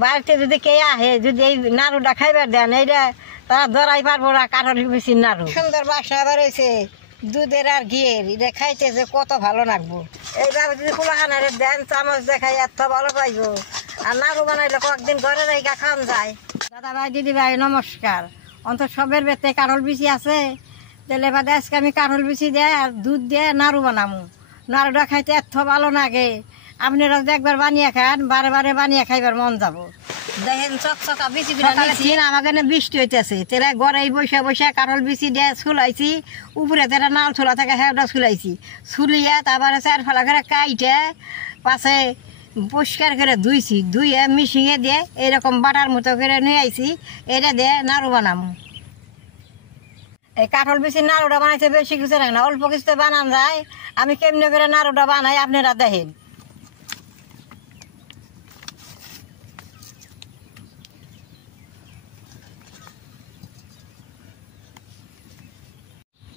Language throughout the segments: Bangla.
বাড়িতে যদি কে আহে যদি এই নাড়ুটা খাইবার দেন এইটা তারা ধরাই পারবো না কাঠল বিচির নাড়ু। সুন্দর বাসনা বেরোইছে দুধের আর ঘিয়ের, এটা খাইতে যে কত ভালো লাগবো। এইভাবে যদি কুলাখানারে দেন চামচ দেখাই এত ভালো পাইবো। আর নাড়ু বানাইলে কয়েকদিন ঘরে রেখা খান যায়। দাদা ভাই দিদি ভাই নমস্কার। অন্তত সবের বেতে কাঠল বিচি আছে, তেলে বাদে আজকে আমি কাঠল বিচি দিয়ে আর দুধ দিয়ে নাড়ু বানাবো। নাড়ুটা খাইতে এত ভালো লাগে, আপনারা একবার বানিয়ে খান, বারে বারে বানিয়ে খাইবার মন যাব। দেখেন চকচকা বিচি আমাদের বৃষ্টি হইতেছে, তেরা গড়াই বসে বসে কাঠল বিচি দিয়ে ছুলাইছি, উপরে তেরা নাল ছোলা থেকে হেঁটা ছুলাইছি, ছুলিয়ে তারপরে চার ফালা করে কাইটে পাশে পরিষ্কার করে ধুইছি, ধুয়ে মিশিয়ে দিয়ে এরকম বাটার মতো করে নিয়ে আইছি, এটা দিয়ে নাড়ু বানাবো। এই কাঠল বিচির নাড়ুটা বানাইতে বেশি কিছু না, অল্প কিছুতে বানান যায়। আমি কেমনি করে নাড়ুটা বানাই আপনারা দেখেন।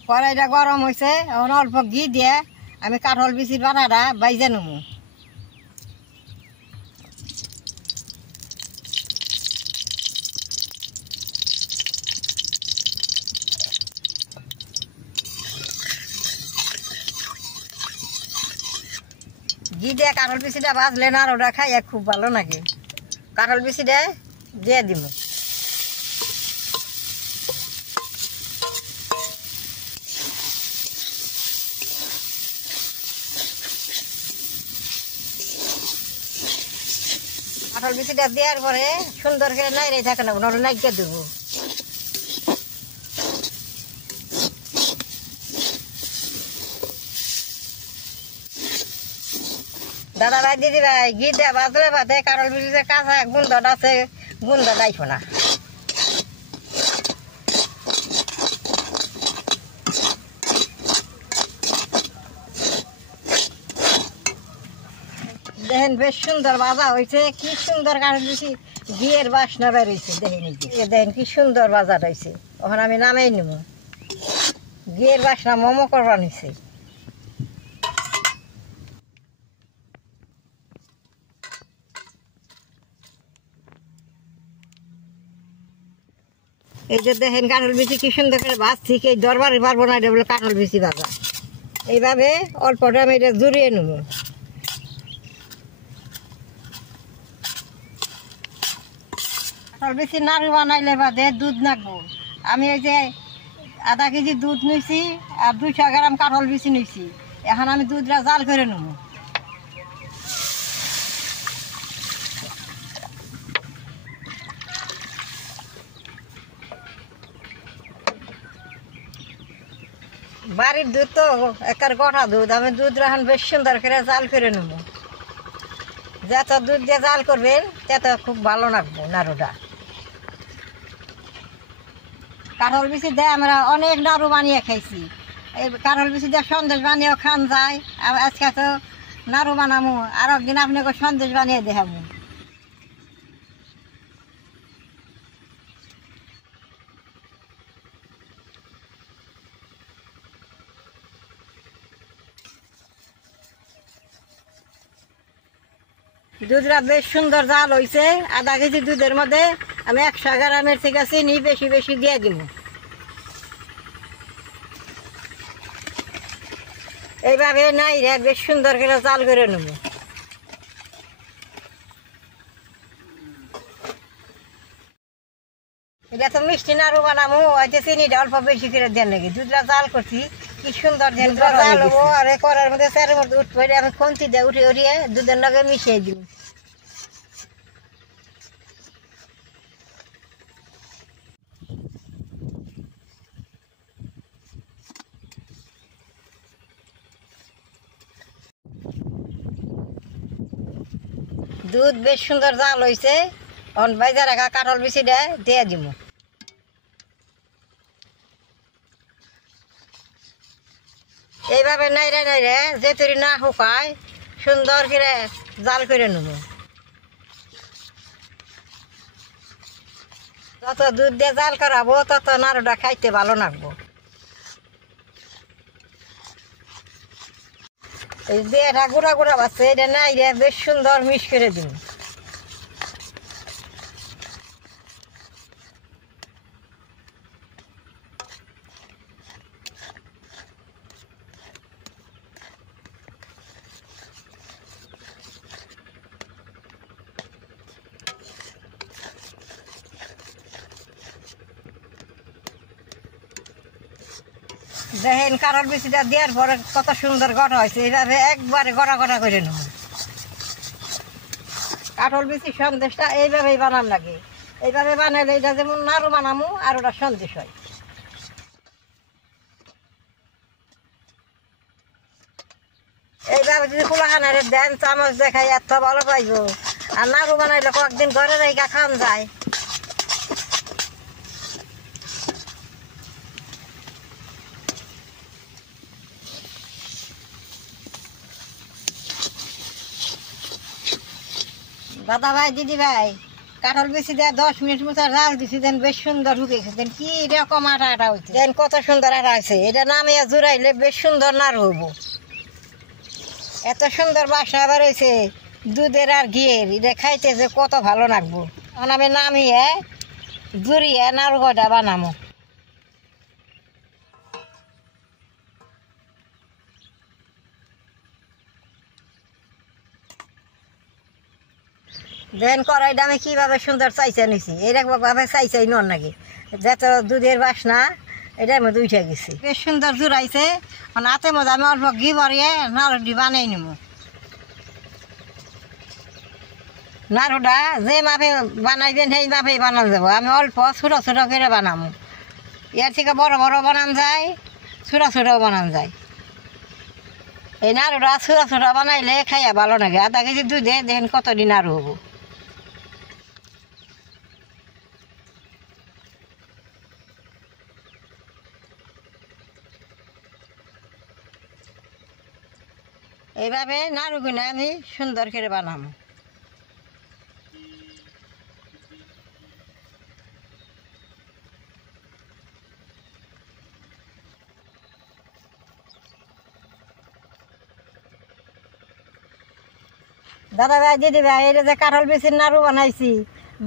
কড়াইটা গরম হয়েছে, এখন অল্প ঘি দিয়ে আমি কাঠল বিচির বানাটা বাইজে নেব। ঘি দিয়ে কাঠল বিচিটা ভাজলে না ওটা খাইয়া খুব ভালো লাগে। কাঠল বিচিটা দিয়ে দিব। কাঠল বিচিটা দেওয়ার পরে সুন্দর করে নাইড়ে থাকে না, ওটা নাইকে দেবো। দাদা ভাই দিদি ভাই ঘি দিয়ে বাজলে বাদে কাঠল বিচিতে কাঁচা গুন্দটা আছে, গুন্দা দাইফো না। দেখেন বেশ সুন্দর ভাজা হয়েছে, কি সুন্দর কাঠল বিচি ঘিয়ের বাসনা বেরোইছে। দেখেন দেখেন কি সুন্দর ভাজা রয়েছে। ওখানে আমি নামাই নিব। ঘিয়ের বাসনা মোমো করবার নিছে। এই যে দেখেন কাঠল বিচি কি সুন্দর করে ভাজছি, এই দরবারে পারবো না, এটা বলে কাঠল বিচি ভাজা। এইভাবে অল্পটা আমি এটা জুড়িয়ে নেব। কাঠল বিচি নাড়ু বানাইলে বাদে দুধ নাকবো। আমি এই যে আধা কেজি দুধ নিয়েছি আর 200 গ্রাম কাঠল বিচি নিয়েছি। এখন আমি দুধটা জাল করে নেব। বাড়ির দুধ তো একার গোটা দুধ, আমি দুধ এখন বেশ সুন্দর করে জাল করে নেব। যত দুধ দিয়ে জাল করবেন তত খুব ভালো লাগবো নাড়ুটা। কাঠল বিচি দিয়ে আমরা অনেক নাড়ু বানিয়ে খাইছি। এই কাঠল বিচি দিয়ে সন্দেশ বানিয়েও খান যায়। আর আজকে তো নাড়ু বানাবো, আর একদিন আপনাকে সন্দেশ বানিয়ে দেখাবো। দুধটা বেশ সুন্দর জাল হয়েছে। আধা কেজি দুধের মধ্যে আমি 100 গ্রামের থেকে চিনি বেশি বেশি দিয়ে দিব। এইভাবে নাই রে বেশ সুন্দর করে জাল করে নেব। এটা তো মিষ্টি নাড়ু বানাবো, হয়তো চিনিটা অল্প বেশি করে দেন নাকি। দুধটা জাল করছি কি সুন্দর জাল হবো। আর করার মধ্যে চারের মধ্যে উঠবে, আমি খন্তি দিয়ে উঠে উঠিয়ে দুধের লগে মিশিয়ে দিব। দুধ বেশ সুন্দর জাল হয়েছে, এখন বাইজা রাখা কাঠল বিচিটা দিয়ে দিব। এইভাবে নাইরে নাইরে যে তৈরি না শুকায় সুন্দর করে জাল করে নেব। যত দুধ দিয়ে জাল করাবো তত নাড়ুটা খাইতে ভালো লাগবো। এই যে এটা গুঁড়া গুঁড়া বাচ্চা, এটা নাইরে বেশ সুন্দর মিক্স করে দিব। দেখেন কারোর বেশিটা দেওয়ার পরে কত সুন্দর গড়া হয়েছে, এইভাবে একবারে গড়া গড়া করে নেব। কাঠল বেশি সন্দেশটা এইভাবেই বানান লাগে, এইভাবে বানাইলে এটা যেমন নাড়ু বানামু আর ওটা সন্দেশ হয়। এইভাবে যদি পোলাখানারে দেন চামচ দেখাই এত ভালো পাইব। আর নাড়ু বানাইলে কয়েকদিন ঘরে রেখা খান যায়। দাদা ভাই, দিদি ভাই, কাঠল বেশি দেয় 10 মিনিট মতো রাল দিছি, দেন বেশ সুন্দর ঢুকেছে। দেন কি রকম আটা আটা হয়েছে, দেন কত সুন্দর আটা হয়েছে। এটা নামিয়ে জুড়াইলে বেশ সুন্দর নাড়ু হবো। এত সুন্দর বাসনা বেরোইছে দুধের আর ঘিয়ের, এটা খাইতে যে কত ভালো লাগবো। এখন আমি নামিয়ে জুড়িয়ে নাড়ু কয়টা বানাবো। দেন কড়াইটা আমি কিভাবে সুন্দর চাইছে নিছি, এইরকম ভাবে চাইছাই নন নাকি যত দুধের বাসনা এটার মধ্যে উঠে গেছে। বেশ সুন্দর জুড়াইছে। মানে হাতে মধ্যে আমি অল্প ঘি ভরিয়ে নাড়ুটি বানিয়ে নিব। নাড়ুটা যে মাপে বানাইবেন সেই মাপেই বানানো যাবো। আমি অল্প ছোটো ছোটো করে বানাবো। এর থেকে বড় বড় বানান যায়, ছোটো ছোটো বানান যায়। এই নাড়ুটা ছোটো ছোটো বানাইলে খাইয়া ভালো লাগে। আধা কেজি দুধে দেখেন কতদিন নাড়ু হবো। এইভাবে নাড়ুগুলো আমি সুন্দর করে বানাবো। দাদা ভাই, দিদি ভাই, এটা যে কাঁঠাল বিচির নাড়ু বানাইছি,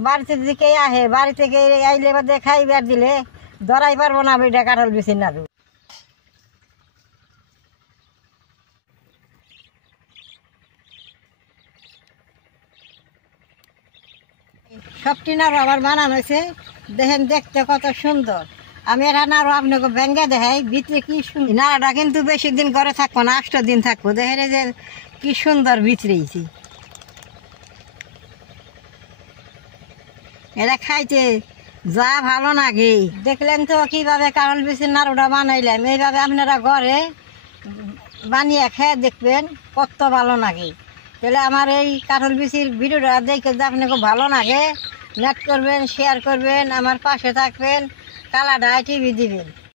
বাড়িতে যদি কে আহে, বাড়ি থেকে আইলে বা খাইবার দিলে ধরাই পারবো না এটা কাঁঠাল বিচির নাড়ু। সবটি নাড়ু আমার বানানো হয়েছে, দেখেন দেখতে কত সুন্দর। আমি এটা নাড়ু আপনাকে ভেঙ্গে দেখাই, ভিতরে কি সুন্দর। নাড়াটা কিন্তু বেশি দিন ঘরে থাকবো না, 8 দিন থাকবো। দেখেন যে কি সুন্দর ভিতরেছি। এটা খাইতে যা ভালো লাগে। দেখলেন তো কিভাবে কাঁঠাল বিচির নাড়ুটা বানাইলাম। এইভাবে আপনারা ঘরে বানিয়ে খেয়ে দেখবেন কত ভালো লাগে। তাহলে আমার এই কাঁঠাল বিচির ভিডিওটা দেখে যে আপনাকে ভালো লাগে, লাইক করবেন, শেয়ার করবেন, আমার পাশে থাকবেন, কালাডায় টিভি দিবেন।